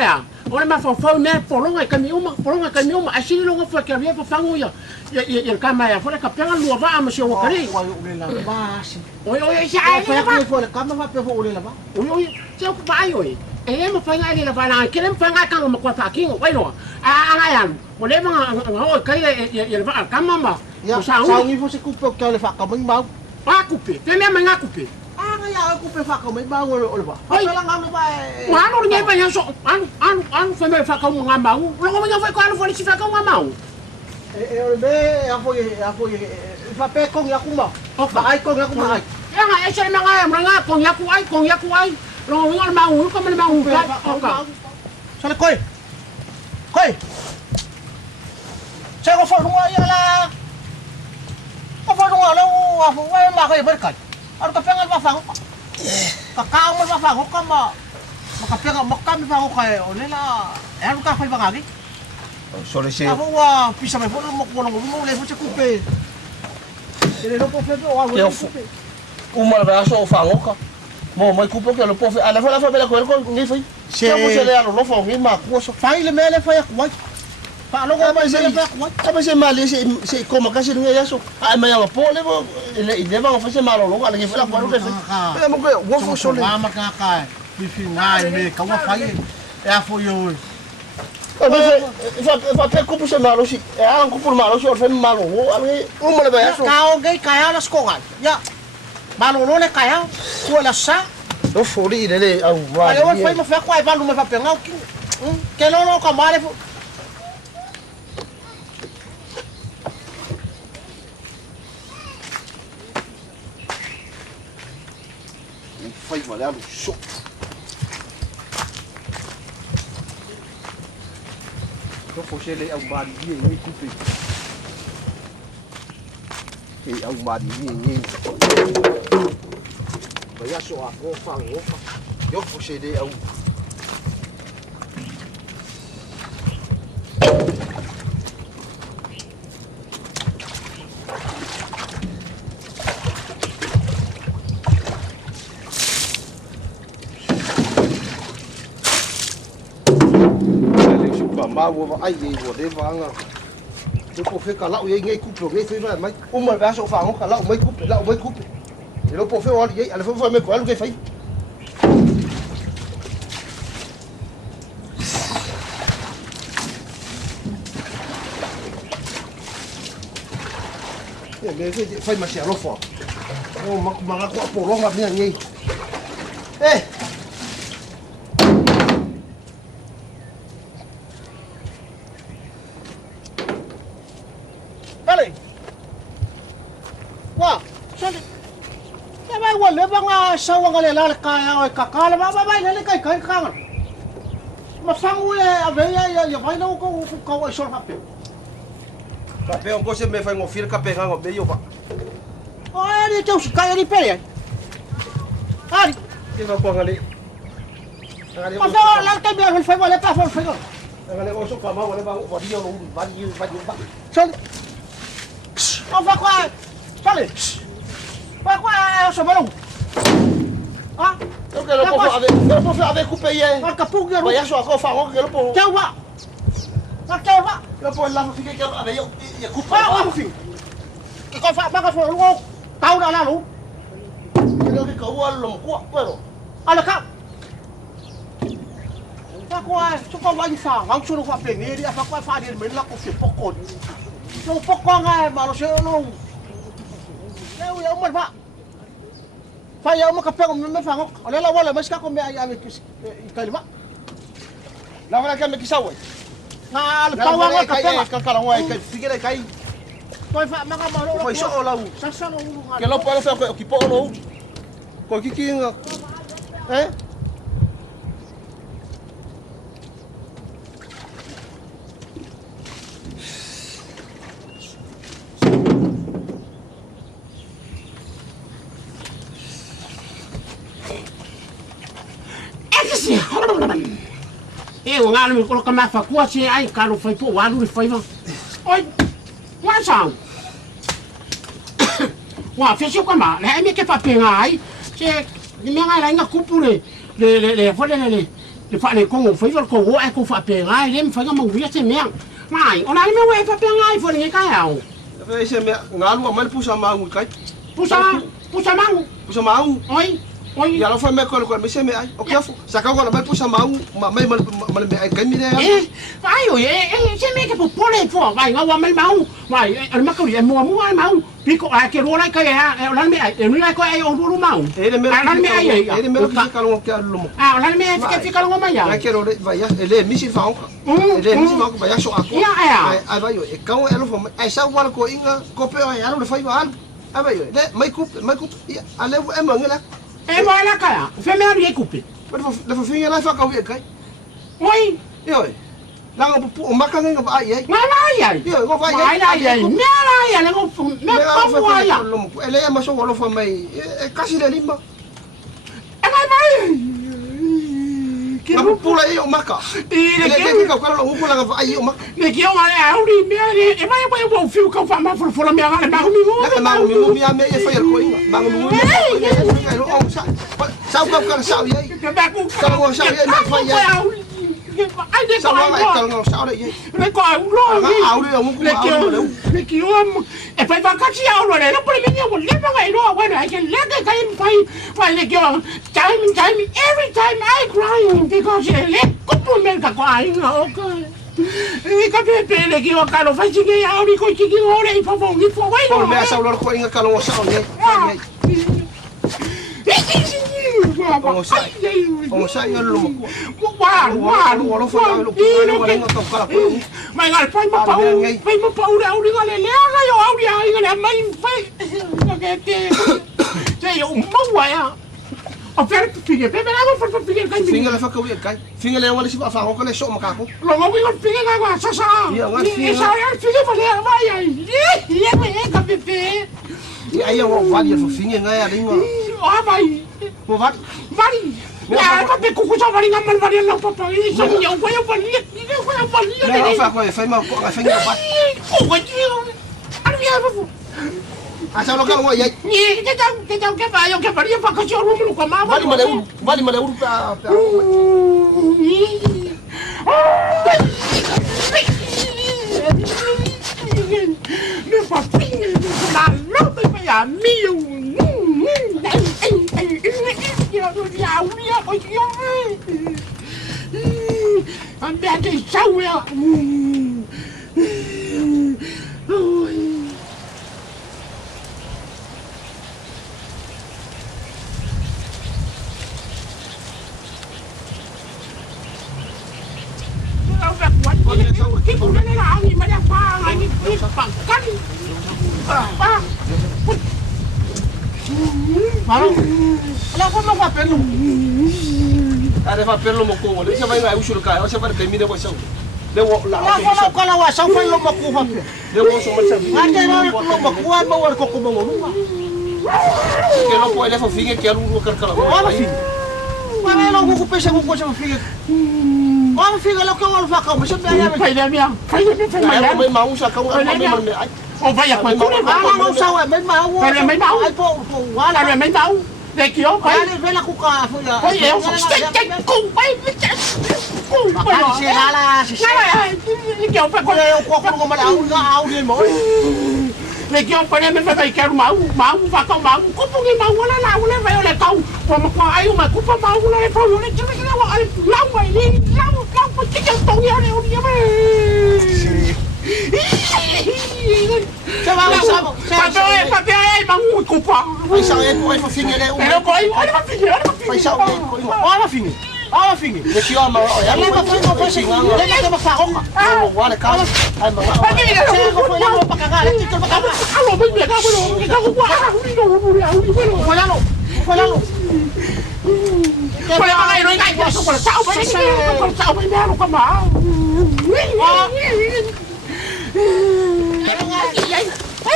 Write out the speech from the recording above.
olha. Olha mas foi né polonga caminho assim longa foi que havia para fango ia cama foi que pega lua va mas eu queria oi la base oi já foi cama vai para oi la oi eu vai oi mas foi ali la vai querem fangar kan uma coisa aqui oi não ayan olha mas kai ia vai cama mas sao ni você cupe que ele fa cama mau cupe tem mesmo cupe ya aku pe fa kami bangun oleh ba. Apa lang ano ba? Ano niya ba yan so ano fa me fa ka mo ngambang. Lo ko niya fa ko ano fa si fa ka ngambang. Be ako fa pe kong ya kuma. Ba ay kong ya kuma ay. Ya nga ay siya nga kong ya ku ay. Lo ko ngol mau ko man mau ka. Sala koy. Koy. Saya ko fa runga ya la. Ko fa runga lo afu wa ma ka berkat. Ano ka pengal mafang kakao mo mafang ka ma makapengal makami pa ako kay olela ano ka fay bangagi sorry sir ako pisa may polo mo ko mo le sa kupe ele no po fedo o uma braço fango ka mo mai kupo que lo po ala fa bela ko ngi fai se mo se le alo lo fo ngi ma ko so fai le mele fai ko Paano ko ba siya Apa siya mali si koma kasi nga yaso. Ay maya po le mo ile ba fa siya malo lo ala ngi fala ko le. Pero mo ko wo fo so le. Mama kaka bifinai me ka wa fai. É foi eu. Fa pe ko siya malo si. Ang ko por malo si or fe malo. Ang mo le ba yaso. Ka o gay kaya las ko ga. Ya. Malo lo le kaya. Ko la sa. No fori le au. Ay wa fai mo fa ko ai balu me fa pe ngau ki. Que no ka male. Fai malhado, show. Eu puxei ele ao barinho e cupi. E ao barinho. Vai achar a cofa. Eu puxei ele ao bao ai gì của đêm vàng à tôi có phải cả lậu gì ngay cúp rồi ngay phải vậy mấy mà bé số phẳng cả lậu mấy cúp thì nó có phải on gì là phải mấy quả luôn cái phải để phải mà xẻo nó phỏ mà nó có bổ lông ngập như này ê le banga sawa ngale la kaya ka kala ba le kai ka ma fangu ave ya vai no ko so hape pape on se me fa ngofir ka pe nga be yo ba ni teu kai ni pe ari ke va ko ngale ma fa la te be fa le pa fa ngale o so ka ma le ba o di yo ba so on va quoi sale va quoi so balon ah eu quero fazer com o peie a capuga vai achar que eu falo que eu vou tchau vá tchau vá eu vou lá fica que a ver eu culpa ah filho que coi fa ba ka so lu tao đã la lu cái cậu ăn lồng quá rồi ala ka fa qua so ko wa fa ngau so fa pe ni dia fa qua fa dia men la ko fi pokon so pokon ai ma lo se lo eu mas va fa ya mo kapeng me fa ngok ole la wala mas ka ko me ay kalima la wala ka me kisaw na al pawa ngok ka ka ngoi ka figure kai ko fa mga malo ko so la u sa sa lo ke lo pa fa ko kipo lo ko kiking eu ngalo me coloca mais facua se ai caro foi pro alu foi vai oi mas são wa fez o cama né me que papel ai se me ngai lá na cupure le foi le le fa le kongo foi ko o e ko fa pe ngai le fa ga mo via se mea mai ona le me fa pe ngai fo ni ka ya o e se me ngalu ma le pusa mau kai pusa mau oi ya lo fa me ko me se me ai o ke fo sa ka ko la pusa mau ma me ai kai mi le ai o se me ke po pole fo vai nga wa mau vai al ma ko e mo mau pico a ke rola ka ya la me e ni ko ai o ru mau e le me ka lo ke lo mo la me ke ka lo ma ya ke ro vai ya ele mi si fa ele mi si ma ko vai so ako ai vai e ka o elo fo ai sa wa ko inga ko pe ai alo le fai va ai vai le mai ku ale e mo ngela e mo la ka fe me ari coupe le fo finga la fa ka wi kai oi yo la o maka nga ba ai ma la ai yo go vai ai me la ai le go me pa wa ya ele e ma so lo fo mai e kasi le limba e mai ma pula e o maka ele ke ka ko lo pula nga ai o maka me ki o ale auri me e vai o fiu ka fa ma fo la me aga le ma mi mi me e fa ko inga ma mi o sa ka sa ye ka ko sa ye ma fa ye ai de ko ai sa ye le ko lo le ki o e fa va ka ci a lo le no por mi no le va ai no bueno ai que le que cae fai le ki o time every time I crying because le ko me ka ko ai no e ka pe le ki o ka lo fa ci que a ori ko ci que ore i fa ni fo vai no me sa lo ko inga ka lo sa ye Como sai yo lo mo. Wa fo lo ko ka ko. Mai ngal pai mo pau le auri ngale le aga yo auri ai ngale mai pai. Ke se yo mo wa ya. O per pinge pe me la fo pinge kai. Pinge la fa ka wi kai. Pinge le wala si fa ko le so ma ka ko. Lo mo wi pinge ga wa sa. Ni sa ya pinge fa le vai ai. Ye me ka pe. E aí eu vou ali, fofinha, ganha ali, mano. Ah, vai. Vou vai. Vai. Ya, papi, kuku sa vai ngamal vai lang papa. Isa niya, kaya bali. Kaya bali. Não, faz mal, faz mal. Oh, kaya. Ano ya, papu? Asa lo ka mo yai. Ni, te que vai, eu que faria para que eu rumo com a mama. Vale maleu pra. Meu papinho, na luta vai a mil. I'm back in somewhere. Ala ko ma fa pelu. Ada fa pelu mo ko, le se vai ngai usul kai, o se vai kai mi de bo sau. Le wo la. Ala ko ma ko la wa sau fa lo mo ko fa. Le wo so ma sa. Ate no lo mo ko wa mo ko mo mo. Que no pode levar figa que alu kar kala. Wa fi. Wa me lo ko pesa ko sa figa. Wa figa lo ko wa fa ka mo se be ya. Fai da minha. Fai da Mai mau sa ka mo mai. O vai a quanto? Ah, não sabe, bem mal. Olha, bem mal. Ai, pô, olha, bem mal. Daqui, ó, vai. Olha, vem lá com o carro. Olha, eu sou vai. Vai ser lá, se que eu pego eu coco como lá, áudio, irmão. Lagi orang pada memang baik kerja mau fakau mau, kau pergi mau lah, boleh bayar le kau, kau ayu mak, kau mau lah, kau boleh cuma kena awak lau ini, lau putih yang tong ya ni dia mah. Papi, bangun kupa. Paisau kau fingir le. Paisau fingir. Ah, fingir. Le kio ma, ya le ma fingir ko singa. Le le ma faroka. Wala ka. Ai ma. Papi, saya ko ya lo pakaga, le tito pakaga. Alo, bai me cago no, me cago kwa. Bueno. Pues va a ir hoy que eso por chao, pues por chao, pues me hago como. Ay,